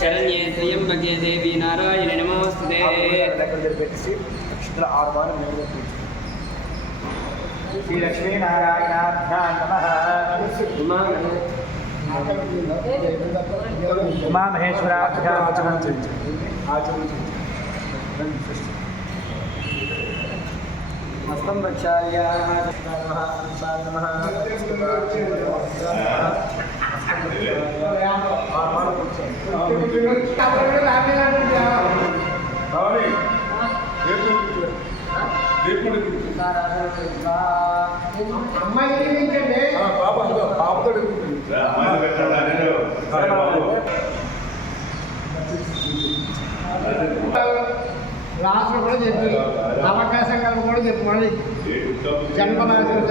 ಶರಣ್ಯೇ ತ್ರಿಯಂಬಗೆ ದೇವಿ ನಾರಾಯಣ ನಮೋಸ್ತುತೆ ಬೆಟ್ಟಿಸಿ ಅಕ್ಷರ ಆರು ಬಾರಿ ಮೇಲೆ ಶ್ರೀ ಲಕ್ಷ್ಮೀನಾರಾಯಣಾಭ್ಯಾ ನಮಃ ಉಮಾ ಮಹೇಶ್ವರಾಭ್ಯಾ ಆಚರಣ ಆಚರಣ हस्तं प्रक्षाल्य नमः नमः రాష్ట్ర కూడా చెప్పి అవకాశం కలిపి కూడా చెప్పి మళ్ళీ. జన్మనాశనం